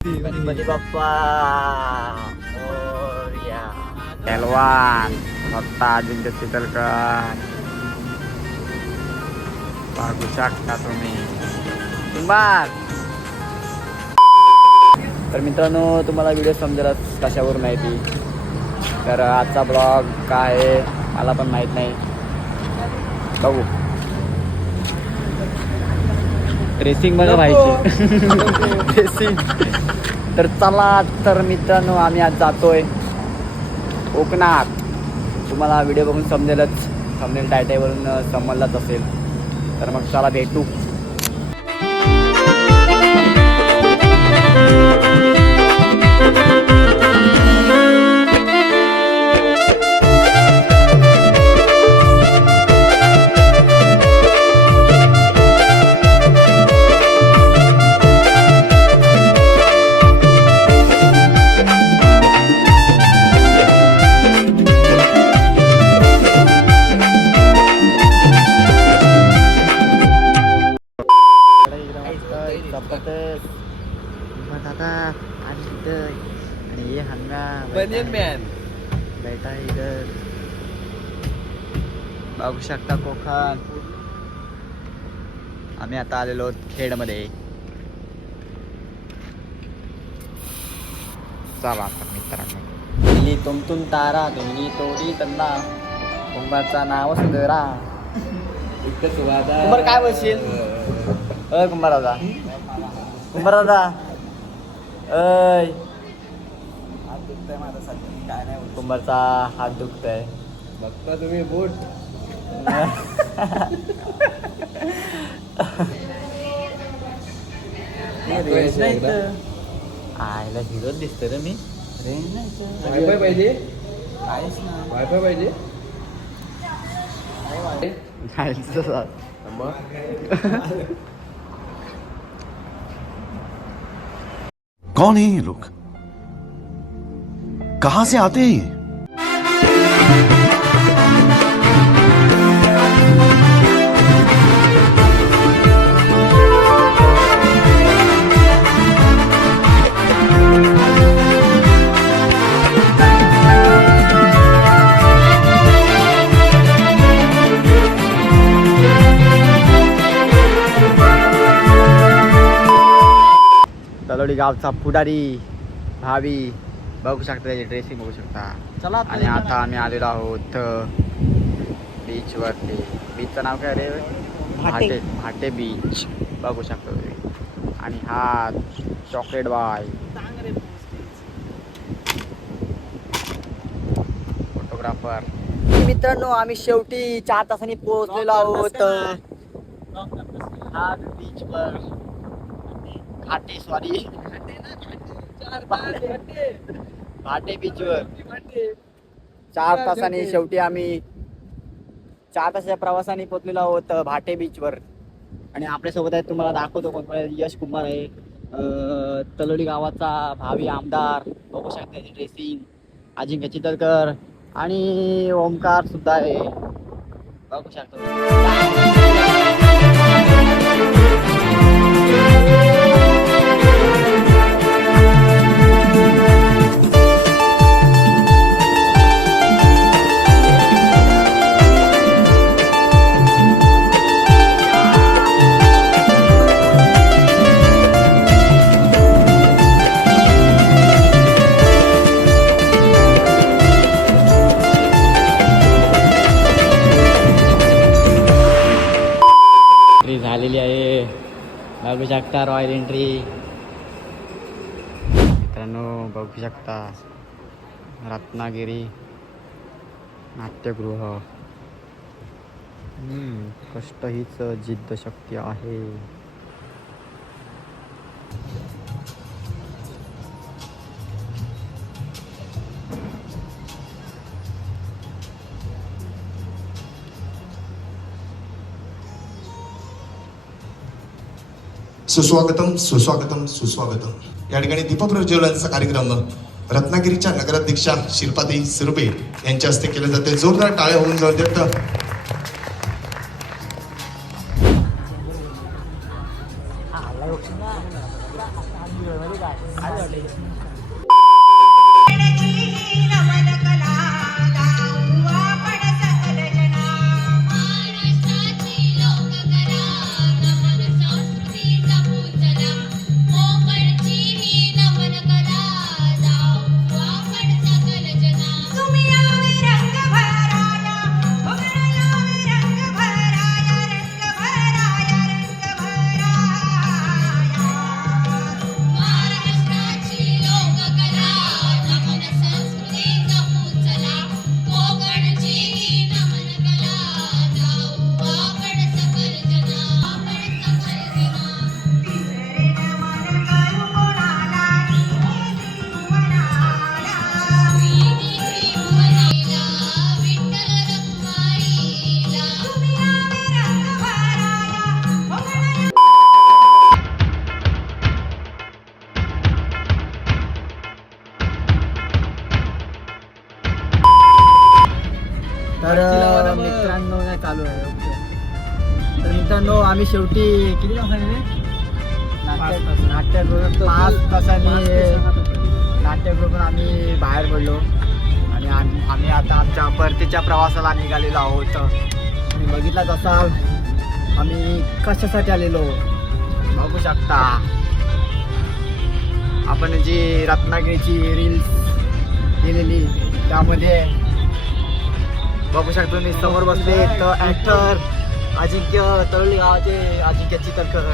गणपती बाप्पा मोरया. पहलवान स्वतः अजिंक्य चितलकर बघू शकता तुम्ही. तर मित्रांनो, तुम्हाला व्हिडिओ समजेलच कशावरून आहे ती. तर आजचा ब्लॉग काय आहे मला पण माहीत नाही, बघू. ड्रेसिंग मध्ये व्हायची ड्रेसिंग. तर चला, तर मित्रांनो आम्ही आज जातोय कोकणात. तुम्हाला व्हिडिओ बघून समजेलच, समजेल टायटाईवरून समजलंच असेल. तर मग चला भेटू. आणि ये हंगा बनियन मॅन बैठा इधर. बघू शकता कोकण. आम्ही आता आलेलो आहोत खेडमध्ये. चला आता मित्रांनो. दिली तुमतून तारा तुम्ही तोडी तंदा कुंभारचा नाव सुधरा. इतकंच वादा. कुंभार काय बोलशील? कुंभार दादा, कुंभार दादा, अय हात दुखतंय माझा सध्या, काय नाही होत. कुंभारचा हात दुखतोय. बघता तुम्ही बूट. रेंज नाही इथं. आयला हिरोच दिसतो रे मी. रेंज नाही वायफाय पाहिजे, काहीच नाही. वायफाय पाहिजे. कौन है ये लोग, कहां से आते हैं ये? तलोडी गावचा पुढारी भावी. बघू शकता त्याची ड्रेसिंग बघू शकता. चला. आणि आता आम्ही आलेलो आहोत बीच वरती. बीचचं नाव काय रे? भाटे. भाटे बीच बघू शकता तुम्ही. आणि हा चॉकलेट बॉय फोटोग्राफर. मित्रांनो, आम्ही शेवटी 4 तासांनी पोहोचलेलो आहोत हा बीचवर. घाटे, सॉरी, भाटे बीचवर 4 तासांनी शेवटी आम्ही 4 तासाच्या प्रवासाने पोहोचलेलो आहोत भाटे बीचवर. आणि आपल्यासोबत आहे, तुम्हाला दाखवतो कोण. यश कुमार आहे, तलोडी गावाचा भावी आमदार. बघू शकता त्याची ड्रेसिंग. अजिंक्य चितलकर आणि ओमकार सुद्धा आहे, बघू शकतो. झालेली आहे, बघू शकता. रॉयल एंट्री मित्रांनो, बघू शकता. रत्नागिरी नाट्यगृह. कष्ट हीच जिद्द शक्ती आहे. सुस्वागतम सुस्वागतम सुस्वागतम. या ठिकाणी दीपप्रज्वलनाचा कार्यक्रम रत्नागिरीच्या नगराध्यक्षा शिल्पाताई सुरबे यांच्या हस्ते केला जाते. जोरदार टाळ्या होऊन जाऊ देत. आला तर मित्रांनो नाही चालू आहे. ओके. तर मित्रांनो आम्ही शेवटी किती तासाने नाट्यगृह 5 तासांनी नाट्यगृहातून आम्ही बाहेर पडलो आणि आम्ही आता आमच्या परतीच्या प्रवासाला निघालेलो आहोत. तुम्ही बघितलाच असाल आम्ही कशासाठी आलेलो बघू शकता. आपण जी रत्नागिरीची रील्स केलेली त्यामध्ये बघू शकतो मी समोर बसले तर ऍक्टर अजिंक्य तळली गावाचे अजिंक्य चितरकर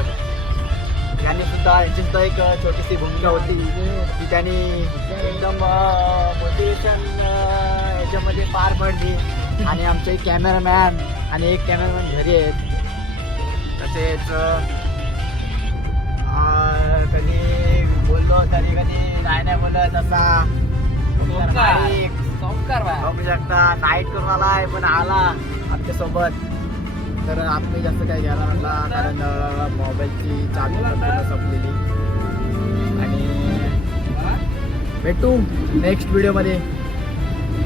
यांनी सुद्धा यांची सुद्धा एक छोटीशी भूमिका होती की त्यांनी एकदम मोटिवेशन याच्यामध्ये पार पडली. आणि आमचे एक कॅमेरामॅन आणि एक कॅमेरामॅन घरी आहेत. तसेच कधी बोललो तरी कधी नाही बोलत असा बघू शकता. नाईट करून आलाय पण आला आमच्यासोबत. तर आम्ही जास्त काही घ्यायला म्हटला कारण मोबाईलची चार्जिंग पूर्ण संपलेली. आणि भेटू नेक्स्ट व्हिडिओमध्ये.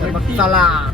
तर मग चला.